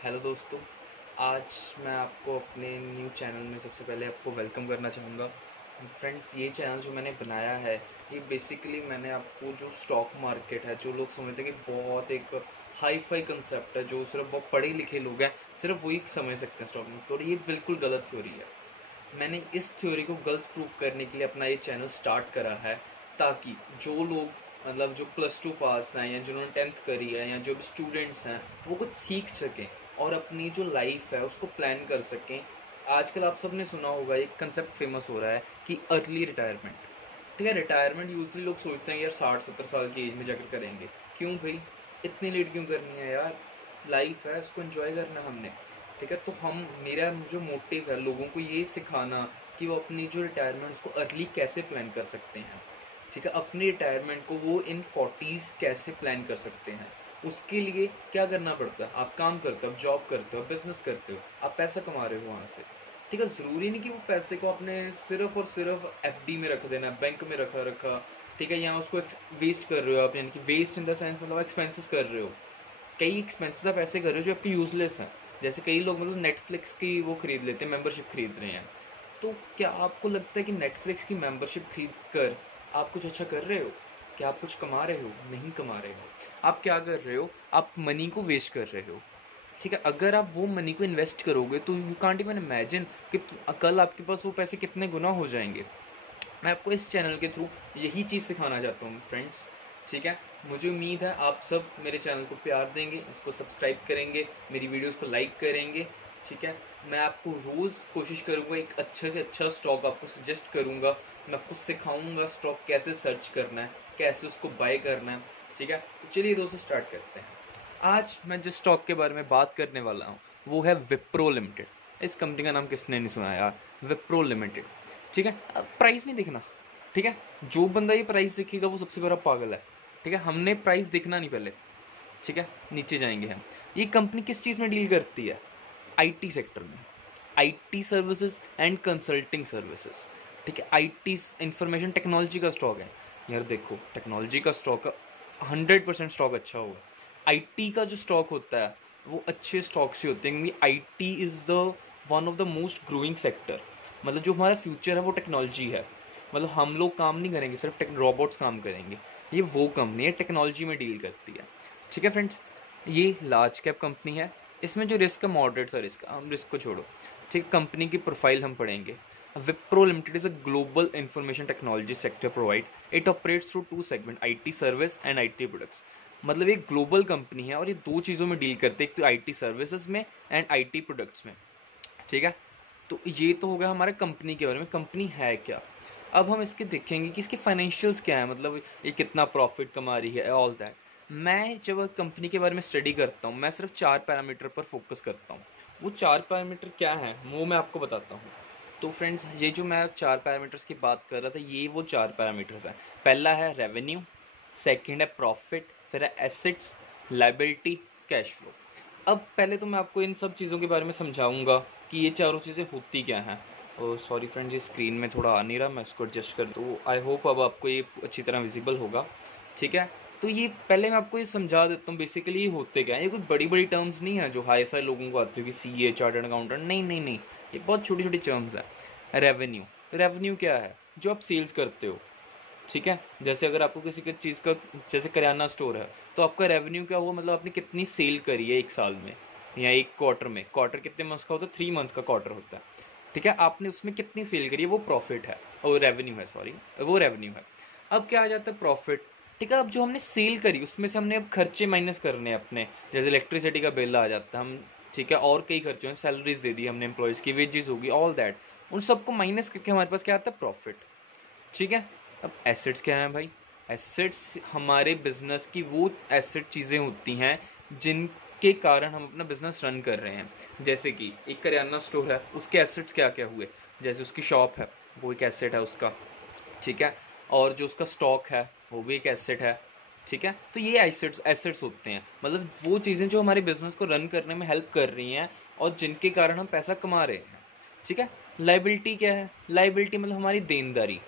Hello दोस्तों। आज मैं आपको अपने न्यू चैनल में सबसे पहले आपको वेलकम करना चाहूँगा। फ्रेंड्स, ये चैनल जो मैंने बनाया है, ये बेसिकली मैंने आपको जो स्टॉक मार्केट है, जो लोग समझते हैं कि बहुत एक हाई फाई कंसेप्ट है, जो सिर्फ बहुत पढ़े लिखे लोग हैं सिर्फ वही समझ सकते हैं स्टॉक मार्केट, और ये बिल्कुल गलत थ्योरी है। मैंने इस थ्योरी को गलत प्रूफ करने के लिए अपना ये चैनल स्टार्ट करा है, ताकि जो लोग मतलब जो +2 पास हैं या जिन्होंने 10th करी है या जो भी स्टूडेंट्स हैं वो कुछ सीख सकें और अपनी जो लाइफ है उसको प्लान कर सकें। आजकल आप सब ने सुना होगा, एक कंसेप्ट फेमस हो रहा है कि अर्ली रिटायरमेंट। ठीक है, रिटायरमेंट यूजली लोग सोचते हैं यार 60-70 साल की एज में जाकर करेंगे। क्यों भाई, इतनी लेट क्यों करनी है यार? लाइफ है, उसको एंजॉय करना हमने। ठीक है, तो हम मेरा जो मोटिव है लोगों को ये सिखाना कि वो अपनी जो रिटायरमेंट उसको अर्ली कैसे प्लान कर सकते हैं। ठीक है, अपनी रिटायरमेंट को वो इन 40s कैसे प्लान कर सकते हैं। उसके लिए क्या करना पड़ता है? आप काम करते हो, आप जॉब करते हो, बिजनेस करते हो, आप पैसा कमा रहे हो वहाँ से। ठीक है, ज़रूरी नहीं कि वो पैसे को आपने सिर्फ और सिर्फ एफडी में रख देना, बैंक में रखा रखा। ठीक है, यहाँ उसको वेस्ट कर रहे हो आप, यानी कि वेस्ट इन द सेंस मतलब एक्सपेंसेस कर रहे हो। कई एक्सपेंसेस आप ऐसे कर रहे हो जो आपके यूजलेस हैं। जैसे कई लोग मतलब नेटफ्लिक्स की वो खरीद लेते हैं, मेंबरशिप खरीद रहे हैं। तो क्या आपको लगता है कि नेटफ्लिक्स की मेंबरशिप खरीद कर आप कुछ अच्छा कर रहे हो? क्या आप कुछ कमा रहे हो? नहीं कमा रहे हो। आप क्या कर रहे हो? आप मनी को वेस्ट कर रहे हो। ठीक है, अगर आप वो मनी को इन्वेस्ट करोगे तो यू कांट इवन इमेजिन कि कल आपके पास वो पैसे कितने गुना हो जाएंगे। मैं आपको इस चैनल के थ्रू यही चीज़ सिखाना चाहता हूँ फ्रेंड्स। ठीक है, मुझे उम्मीद है आप सब मेरे चैनल को प्यार देंगे, उसको सब्सक्राइब करेंगे, मेरी वीडियोस को लाइक करेंगे। ठीक है, मैं आपको रोज़ कोशिश करूँगा एक अच्छे से अच्छा स्टॉक आपको सजेस्ट करूँगा। मैं आपको सिखाऊँगा स्टॉक कैसे सर्च करना है, कैसे उसको बाय करना है। ठीक है, तो चलिए दोस्तों स्टार्ट करते हैं। आज मैं जिस स्टॉक के बारे में बात करने वाला हूँ वो है विप्रो लिमिटेड। इस कंपनी का नाम किसने नहीं सुना यार, विप्रो लिमिटेड। ठीक है, अब प्राइस नहीं देखना। ठीक है, जो बंदा ये प्राइस देखेगा वो सबसे बड़ा पागल है। ठीक है, हमने प्राइस देखना नहीं पहले। ठीक है, नीचे जाएंगे हम। ये कंपनी किस चीज़ में डील करती है? आईटी सेक्टर में, IT services and consulting services. ठीक है, आईटी इंफॉर्मेशन टेक्नोलॉजी का स्टॉक है। यार देखो, टेक्नोलॉजी का स्टॉक 100% स्टॉक अच्छा होगा। आईटी का जो स्टॉक होता है वो अच्छे स्टॉक से होते हैं, क्योंकि IT is the one of the most growing sector. मतलब जो हमारा फ्यूचर है वो टेक्नोलॉजी है। मतलब हम लोग काम नहीं करेंगे, सिर्फ रोबोट्स काम करेंगे। ये वो कंपनी है टेक्नोलॉजी में डील करती है। ठीक है फ्रेंड्स, ये लार्ज कैप कंपनी है। इसमें जो रिस्क है मॉडरेट सा रिस्क, हम रिस्क को छोड़ो। ठीक, कंपनी की प्रोफाइल हम पढ़ेंगे। Wipro limited is a global information technology sector provide. It operates through two segment, IT service and IT products. मतलब एक ग्लोबल कंपनी है और ये दो चीज़ों में डील करते हैं, एक तो आईटी सर्विसेज में एंड आईटी प्रोडक्ट्स में। ठीक है, तो ये तो हो गया हमारे कंपनी के बारे में, कंपनी है क्या। अब हम इसके देखेंगे कि इसके फाइनेंशियल्स क्या है, मतलब ये कितना प्रॉफिट कमा रही है, ऑल दैट। मैं जब कंपनी के बारे में स्टडी करता हूँ मैं सिर्फ 4 पैरामीटर पर फोकस करता हूँ। वो 4 पैरामीटर क्या है वो मैं आपको बताता हूँ। तो फ्रेंड्स, ये जो मैं 4 पैरामीटर्स की बात कर रहा था ये वो 4 पैरामीटर्स हैं। पहला है रेवेन्यू, सेकंड है प्रॉफिट, फिर है एसेट्स, लाइबिलिटी, कैश फ्लो। अब पहले तो मैं आपको इन सब चीज़ों के बारे में समझाऊंगा कि ये चारों चीज़ें होती क्या हैं। और सॉरी फ्रेंड्स, ये स्क्रीन में थोड़ा आ नहीं रहा, मैं इसको एडजस्ट कर दूँ। आई होप अब आपको ये अच्छी तरह विजिबल होगा। ठीक है, तो ये पहले मैं आपको ये समझा देता हूँ बेसिकली ये होते क्या है। ये कुछ बड़ी बड़ी टर्म्स नहीं है जो हाई फाई लोगों को आती है कि सीए, चार्टर्ड अकाउंटेंट। नहीं नहीं नहीं, ये बहुत छोटी छोटी टर्म्स हैं। रेवेन्यू, रेवेन्यू क्या है? जो आप सेल्स करते हो। ठीक है, जैसे अगर आपको किसी की चीज़ का, जैसे करियाना स्टोर है, तो आपका रेवेन्यू क्या हुआ, मतलब आपने कितनी सेल करी है एक साल में या एक क्वार्टर में। क्वार्टर कितने मंथ का होता है? 3 मंथ का क्वार्टर होता है। ठीक है, आपने उसमें कितनी सेल करी है वो प्रॉफिट है, और रेवेन्यू है, सॉरी वो रेवेन्यू है। अब क्या आ जाता है? प्रॉफिट। ठीक है, अब जो हमने सेल करी उसमें से हमने अब खर्चे माइनस करने हैं अपने, जैसे इलेक्ट्रिसिटी का बिल आ जाता है हम। ठीक है, और कई खर्चे हैं, सैलरीज दे दी हमने, एम्प्लॉयज़ की वेजेस होगी, ऑल दैट। उन सबको माइनस करके हमारे पास क्या आता है? प्रॉफिट। ठीक है, अब एसेट्स क्या हैं भाई? एसेट्स हमारे बिजनेस की वो एसेट चीज़ें होती हैं जिनके कारण हम अपना बिजनेस रन कर रहे हैं। जैसे कि एक करियाना स्टोर है, उसके एसेट्स क्या क्या हुए? जैसे उसकी शॉप है, वो एक एसेट है उसका। ठीक है, और जो उसका स्टॉक है वो भी एक एसेट है। ठीक है, तो ये एसेट्स एसेट्स होते हैं, मतलब वो चीज़ें जो हमारे बिजनेस को रन करने में हेल्प कर रही हैं और जिनके कारण हम पैसा कमा रहे हैं। ठीक है, लाइबिलिटी क्या है? लाइबिलिटी मतलब हमारी देनदारी,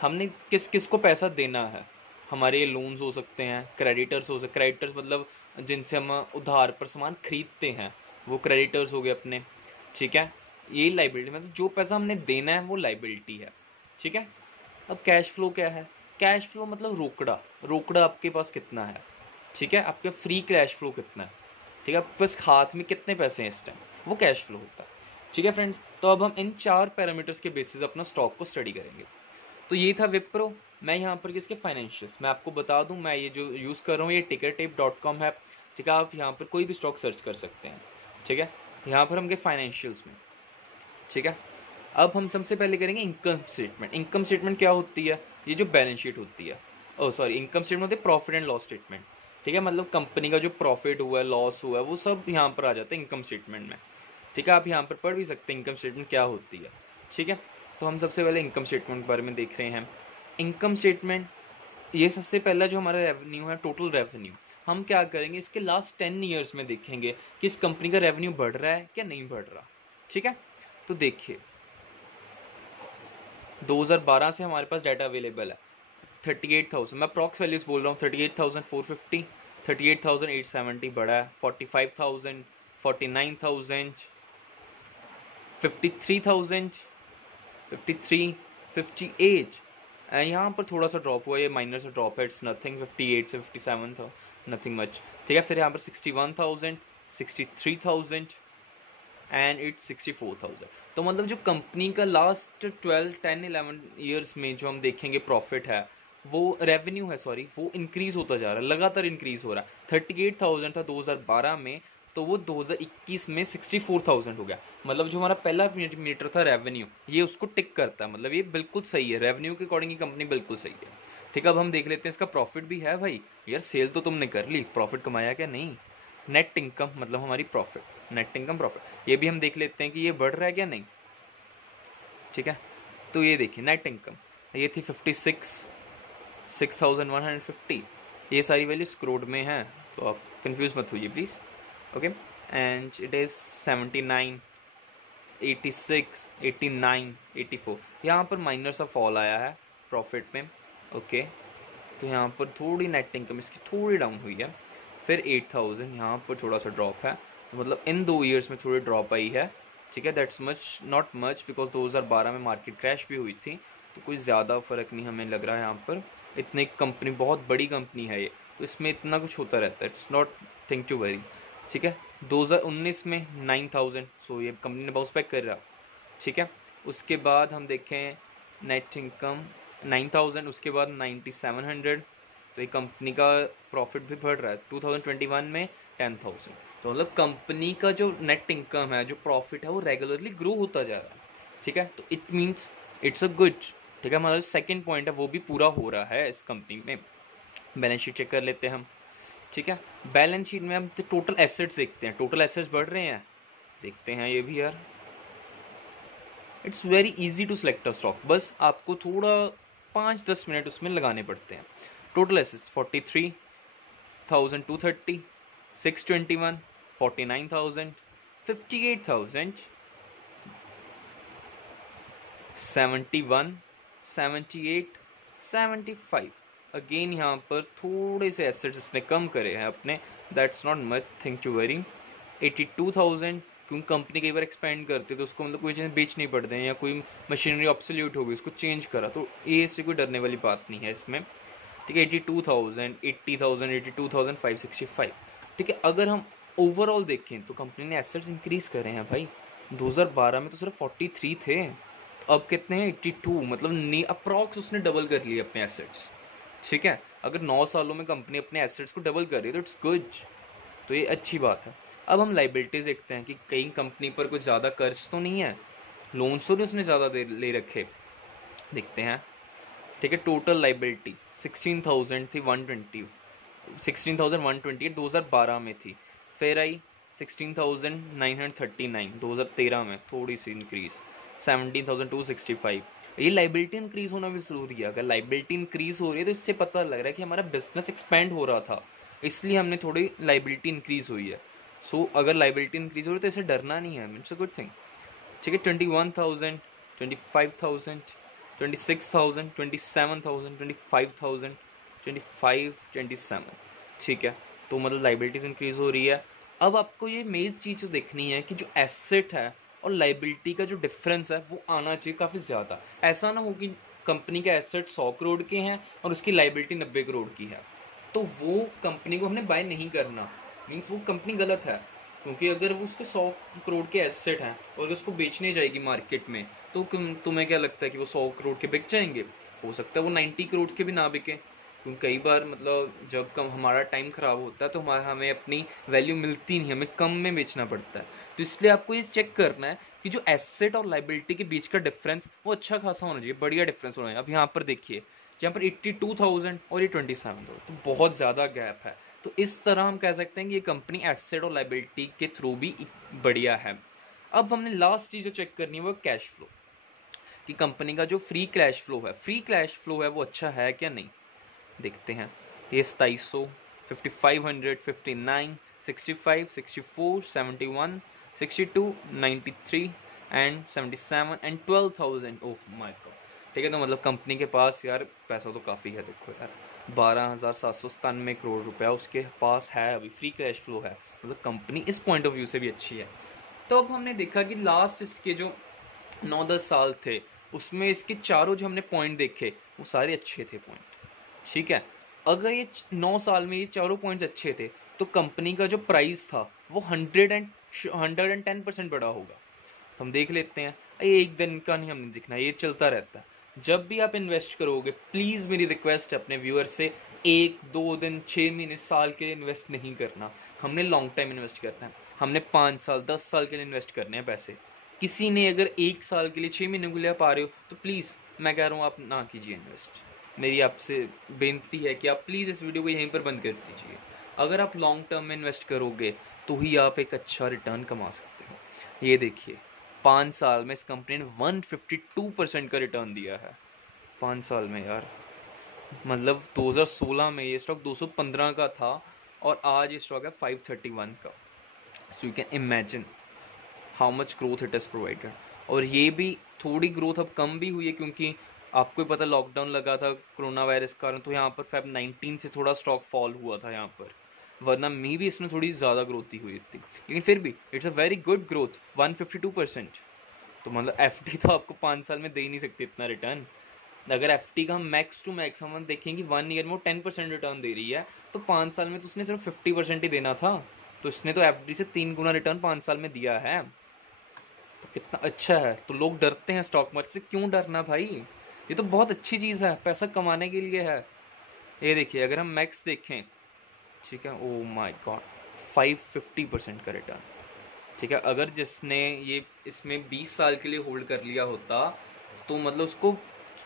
हमने किस किस को पैसा देना है। हमारे लोन्स हो सकते हैं, क्रेडिटर्स हो सकते, क्रेडिटर्स मतलब जिनसे हम उधार पर सामान खरीदते हैं। वो क्रेडिटर्स हो गए अपने, ठीक है। ये लाइबिलिटी, मतलब जो पैसा हमने देना है वो लाइबिलिटी है, ठीक है। अब कैश फ्लो क्या है? कैश फ्लो मतलब रोकड़ा, रोकड़ा आपके पास कितना है, ठीक है, आपका फ्री कैश फ्लो कितना है, ठीक है, आपके पास हाथ में कितने पैसे हैं इस टाइम, वो कैश फ्लो होता है, ठीक है फ्रेंड्स। तो अब हम इन 4 पैरामीटर्स के बेसिस अपना स्टॉक को स्टडी करेंगे। तो ये था विप्रो। मैं यहाँ पर किसके फाइनेंशियल्स मैं आपको बता दूँ, मैं ये जो यूज़ कर रहा हूँ ये tickertape.com है, ठीक है। आप यहाँ पर कोई भी स्टॉक सर्च कर सकते हैं, ठीक है। यहाँ पर हम गए फाइनेंशियल्स में, ठीक है। अब हम सबसे पहले करेंगे इनकम स्टेटमेंट। इनकम स्टेटमेंट क्या होती है? ये जो बैलेंस शीट होती है, ओ सॉरी, इनकम स्टेटमेंट होती है प्रॉफिट एंड लॉस स्टेटमेंट, ठीक है। मतलब कंपनी का जो प्रॉफिट हुआ है, लॉस हुआ है, वो सब यहाँ पर आ जाता है इनकम स्टेटमेंट में, ठीक है। आप यहाँ पर पढ़ भी सकते हैं इनकम स्टेटमेंट क्या होती है, ठीक है। तो हम सबसे पहले इनकम स्टेटमेंट के बारे में देख रहे हैं। इनकम स्टेटमेंट, ये सबसे पहला जो हमारा रेवेन्यू है, टोटल रेवेन्यू, हम क्या करेंगे इसके लास्ट 10 ईयर्स में देखेंगे कि इस कंपनी का रेवेन्यू बढ़ रहा है क्या नहीं बढ़ रहा, ठीक है। तो देखिए 2012 से हमारे पास डाटा अवेलेबल है। 38,000, मैं अप्रॉक्स वैल्यूज बोल रहा हूँ, 38,450, 38,870 बढ़ा है, 45,000, 49,000, 53,000, 53, 58, यहाँ पर थोड़ा सा ड्रॉप हुआ, ये माइनर सा ड्रॉप है, इट्स नथिंग। 58 से 57 था, नथिंग मच, ठीक है। फिर यहाँ पर 61,000, 63,000 एंड इट्स 64,000। तो मतलब जो कंपनी का लास्ट 12, 10, 11 ईयर्स में जो हम देखेंगे प्रॉफिट है, वो रेवेन्यू है सॉरी, वो इंक्रीज होता जा रहा है, लगातार इंक्रीज हो रहा है। 38,000 था 2012 में, तो वो 2021 में 64,000 हो गया। मतलब जो हमारा पहला मीटर था रेवेन्यू, ये उसको टिक करता है, मतलब ये बिल्कुल सही है, रेवेन्यू के अकॉर्डिंग ये कंपनी बिल्कुल सही है, ठीक है। अब हम देख लेते हैं इसका प्रॉफिट भी है भाई। यार सेल तो तुमने कर ली, प्रॉफिट कमाया क्या? नहीं। नेट इनकम मतलब हमारी प्रॉफिट, नेट इनकम प्रॉफिट, ये भी हम देख लेते हैं कि ये बढ़ रहा है क्या नहीं, ठीक है। तो ये देखिए नेट इनकम, ये थी 6,150, ये सारी वैल्यूज करोड़ में हैं, तो आप कंफ्यूज मत होइए please, okay. And it is 79, 86, 89, 84, यहाँ पर माइनर सा फॉल आया है प्रॉफिट में, ओके। तो यहाँ पर थोड़ी नेट इनकम इसकी थोड़ी डाउन हुई है। फिर 8,000 यहाँ पर थोड़ा सा ड्रॉप है, तो मतलब इन 2 ईयर्स में थोड़ी ड्रॉप आई है, ठीक है। That's much not much, because 2012 में मार्केट क्रैश भी हुई थी, तो कोई ज़्यादा फ़र्क नहीं हमें लग रहा है यहाँ पर। इतनी कंपनी, बहुत बड़ी कंपनी है ये, तो इसमें इतना कुछ होता रहता है, it's not thing to worry, ठीक है। 2019 में 9,000, सो ये कंपनी ने बाउंस बैक कर रहा, ठीक है। उसके बाद हम देखें नेट इनकम 9,000, उसके बाद 9,700, तो ये कंपनी का प्रॉफिट भी बढ़ रहा है। 2021 में 10,000, तो मतलब कंपनी का जो नेट इनकम है, जो प्रॉफिट है, वो रेगुलरली ग्रो होता जा रहा है, ठीक है। तो it means it's a good, ठीक है। मतलब सेकंड पॉइंट है वो भी पूरा हो रहा है इस कंपनी में। बैलेंस शीट चेक कर लेते हैं हम, ठीक है। बैलेंस शीट में हम टोटल एसेट्स देखते हैं, टोटल एसेट्स बढ़ रहे हैं, देखते हैं ये भी यार। It's very easy to select a stock, बस आपको थोड़ा 5-10 मिनट उसमें लगाने पड़ते हैं। Total assets 43,230, 621, 49,000, 58,000, 71, 78, 75। अगेन यहाँ पर थोड़े से एसेट्स इसने कम करे हैं अपने, that's not much thing to very. 82,000, क्योंकि कंपनी कई बार एक्सपेंड करती है तो उसको मतलब कोई चीज़ बेचनी पड़ते हैं, या कोई मशीनरी ऑब्सोल्यूट हो गई उसको चेंज करा, तो ये इससे कोई डरने वाली बात नहीं है इसमें, ठीक है। 82,000, 80,000, 82,565, ठीक है। अगर हम ओवरऑल देखें तो कंपनी ने एसेट्स इंक्रीज करे हैं भाई। 2012 में तो सिर्फ 43 थे, तो अब कितने हैं? 82, मतलब अप्रॉक्स उसने डबल कर लिए अपने एसेट्स, ठीक है। अगर 9 सालों में कंपनी अपने एसेट्स को डबल कर रही है तो इट्स गुड, तो ये अच्छी बात है। अब हम लाइबिलिटीज देखते हैं कि कहीं कंपनी पर कुछ ज़्यादा कर्ज तो नहीं है, लोन्स तो नहीं उसने ज़्यादा ले रखे, देखते हैं, ठीक है। टोटल लाइबिलिटी 16,000 थी 120, 16,128 2012 में थी, फिर आई 16,939 2013 में, थोड़ी सी इंक्रीज 17,265। ये लाइबिलिटी इंक्रीज होना भी जरूरी है। अगर लाइबिलिटी इंक्रीज हो रही है तो इससे पता लग रहा है कि हमारा बिजनेस एक्सपेंड हो रहा था, इसलिए हमने थोड़ी लाइबिलिटी इंक्रीज हुई है। सो अगर लाइबिलिटी इंक्रीज हो रही है तो इसे डरना नहीं है, इट्स अ गुड थिंग, ठीक है। 21,000, 25,000, 26,000, 27,000, 25,000, 25, 27, ठीक है। तो मतलब लाइबिलिटीज इंक्रीज हो रही है। अब आपको ये मेन चीज़ देखनी है कि जो एसेट है और लाइबिलिटी का जो डिफरेंस है वो आना चाहिए काफ़ी ज़्यादा। ऐसा ना हो कि कंपनी के एसेट 100 करोड़ के हैं और उसकी लाइबिलिटी 90 करोड़ की है, तो वो कंपनी को हमने बाय नहीं करना, मीन्स वो कंपनी गलत है। क्योंकि अगर वो उसके 100 करोड़ के एसेट हैं और अगर उसको बेचने जाएगी मार्केट में, तो तुम्हें क्या लगता है कि वो 100 करोड़ के बिक जाएंगे? हो सकता है वो 90 करोड़ के भी ना बिके। क्योंकि कई बार मतलब जब कम हमारा टाइम ख़राब होता है तो हमें अपनी वैल्यू मिलती नहीं, हमें कम में बेचना पड़ता है। तो इसलिए आपको ये चेक करना है कि जो एसेट और लाइबिलिटी के बीच का डिफरेंस वो अच्छा खासा होना चाहिए, बढ़िया डिफरेंस होना चाहिए। अब यहाँ पर देखिए, यहाँ पर 82,000 और ये 27,000, तो बहुत ज़्यादा गैप है। तो इस तरह हम कह सकते हैं कि ये कंपनी एसेट और लाइबिलिटी के थ्रू भी बढ़िया है। अब हमने लास्ट चीज़ जो चेक करनी है वो कैश फ्लो, कि कंपनी का जो फ्री कैश फ्लो है वो अच्छा है क्या नहीं। देखते हैं, ये 2700, 5500, 59, 65, 64, 71, 62, 93 and 77 and 12,000। Oh my God, ठीक है। तो मतलब कंपनी के पास यार पैसा तो काफ़ी है। देखो यार, 12,797 करोड़ रुपया उसके पास है, अभी फ्री कैश फ्लो है। मतलब कंपनी इस पॉइंट ऑफ व्यू से भी अच्छी है। तो अब हमने देखा कि लास्ट इसके जो 9-10 साल थे उसमें इसके चारों जो हमने पॉइंट देखे वो सारे अच्छे थे पॉइंट, ठीक है। अगर ये 9 साल में ये चारों पॉइंट्स अच्छे थे तो कंपनी का जो प्राइस था वो 110% बढ़ा होगा। तो हम देख लेते हैं। ये एक दिन का नहीं हमने दिखना, ये चलता रहता है। जब भी आप इन्वेस्ट करोगे, प्लीज़ मेरी रिक्वेस्ट है अपने व्यूअर से, 1-2 दिन 6 महीने साल के लिए इन्वेस्ट नहीं करना। हमने लॉन्ग टाइम इन्वेस्ट करना है, हमने 5 साल 10 साल के लिए इन्वेस्ट करने हैं पैसे। किसी ने अगर 1 साल के लिए 6 महीने के लिए आप आ रहे हो तो प्लीज़ मैं कह रहा हूँ आप ना कीजिए इन्वेस्ट। मेरी आपसे बेनती है कि आप प्लीज़ इस वीडियो को यहीं पर बंद कर दीजिए। अगर आप लॉन्ग टर्म में इन्वेस्ट करोगे तो ही आप एक अच्छा रिटर्न कमा सकते हो। ये देखिए, 5 साल में इस कंपनी ने 152% का रिटर्न दिया है 5 साल में यार। मतलब 2016 में ये स्टॉक 215 का था और आज ये स्टॉक है 531 का। So you can imagine how much growth it has provided. और ये भी थोड़ी ग्रोथ अब कम भी हुई है क्योंकि आपको ही पता लॉकडाउन लगा था कोरोना वायरस के कारण, तो यहाँ पर Feb 19 से थोड़ा स्टॉक फॉल हुआ था यहाँ पर, वरना मे भी इसमें थोड़ी ज़्यादा ग्रोथ ही हुई थी। लेकिन फिर भी it's a very good growth, 152%। तो मतलब FD तो आपको 5 साल में दे ही नहीं सकती इतना रिटर्न। अगर FD का हम मैक्स टू मैक्स हम देखेंगे 1 ईयर में वो 10% रिटर्न दे रही है, तो 5 साल में तो उसने सिर्फ 50% ही देना था। तो इसने तो FD से 3 गुना रिटर्न 5 साल में दिया है। तो कितना अच्छा है। तो लोग डरते हैं स्टॉक मार्केट से, क्यों डरना भाई, ये तो बहुत अच्छी चीज़ है, पैसा कमाने के लिए है। ये देखिए, अगर हम मैक्स देखें, ठीक है, ओ माय गॉड, 550% का रिटर्न, ठीक है। अगर जिसने ये इसमें 20 साल के लिए होल्ड कर लिया होता तो मतलब उसको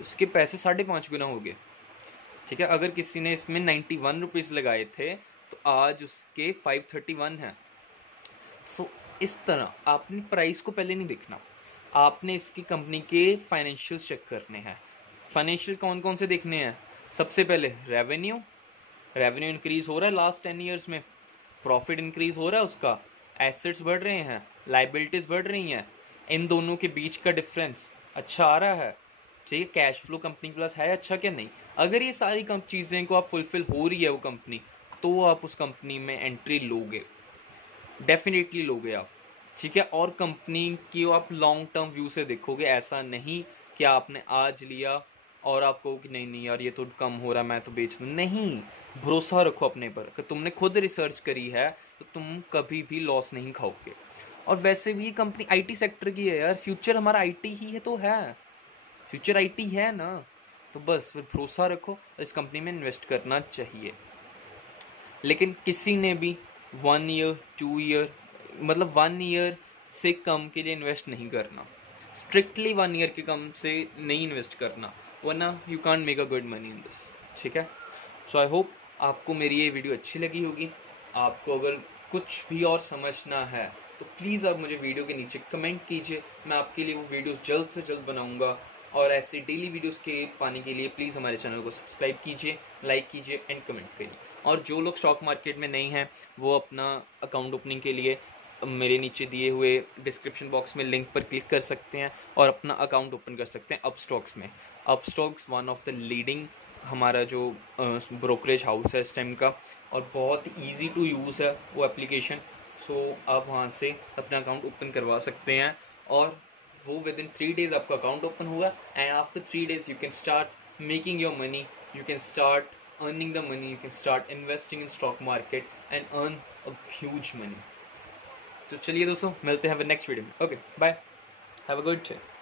उसके पैसे 5.5 गुना हो गए, ठीक है। अगर किसी ने इसमें 91 रुपीज़ लगाए थे तो आज उसके 531 हैं। सो इस तरह आपने प्राइस को पहले नहीं देखना, आपने इसकी कंपनी के फाइनेंशियल्स चेक करने हैं। फाइनेंशियल कौन कौन से देखने हैं? सबसे पहले रेवेन्यू इंक्रीज हो रहा है लास्ट 10 ईयर्स में, प्रॉफिट इंक्रीज हो रहा है उसका, एसेट्स बढ़ रहे हैं, लाइबिलिटीज बढ़ रही हैं, इन दोनों के बीच का डिफरेंस अच्छा आ रहा है, ठीक है। कैश फ्लो कंपनी के पास है अच्छा क्या नहीं। अगर ये सारी चीज़ें को आप फुलफिल हो रही है वो कंपनी, तो आप उस कंपनी में एंट्री लोगे, डेफिनेटली लोगे आप, ठीक है। और कंपनी की आप लॉन्ग टर्म व्यू से देखोगे, ऐसा नहीं कि आपने आज लिया और आप कहो कि नहीं नहीं यार ये तो कम हो रहा है मैं तो बेच दूँ। नहीं, भरोसा रखो अपने पर। अगर तुमने खुद रिसर्च करी है तो तुम कभी भी लॉस नहीं खाओगे। और वैसे भी ये कंपनी आईटी सेक्टर की है यार, फ्यूचर हमारा आईटी ही है, तो है फ्यूचर आईटी है ना। तो बस फिर भरोसा रखो और इस कंपनी में इन्वेस्ट करना चाहिए। लेकिन किसी ने भी 1 ईयर 2 ईयर मतलब 1 ईयर से कम के लिए इन्वेस्ट नहीं करना, स्ट्रिक्टली 1 ईयर के कम से नहीं इन्वेस्ट करना, वरना you can't make a good money in this, ठीक है। सो आई होप आपको मेरी ये वीडियो अच्छी लगी होगी। आपको अगर कुछ भी और समझना है तो प्लीज़ आप मुझे वीडियो के नीचे कमेंट कीजिए, मैं आपके लिए वो वीडियोस जल्द से जल्द बनाऊंगा। और ऐसे डेली वीडियोस के पाने के लिए प्लीज़ हमारे चैनल को सब्सक्राइब कीजिए, लाइक कीजिए एंड कमेंट करिए। और जो लोग स्टॉक मार्केट में नहीं हैं वो अपना अकाउंट ओपनिंग के लिए मेरे नीचे दिए हुए डिस्क्रिप्शन बॉक्स में लिंक पर क्लिक कर सकते हैं और अपना अकाउंट ओपन कर सकते हैं अपस्टॉक्स में। Upstox one of the leading हमारा जो ब्रोकरेज हाउस है इस टाइम का, और बहुत ईजी टू यूज़ है वो एप्लीकेशन। सो आप वहाँ से अपना अकाउंट ओपन करवा सकते हैं और वो विद इन 3 days आपका अकाउंट ओपन होगा and after 3 days you can start making your money, you can start earning the money, you can start investing in stock market and earn a huge money. तो चलिए दोस्तों, मिलते हैं next video में. Okay bye, have a good day.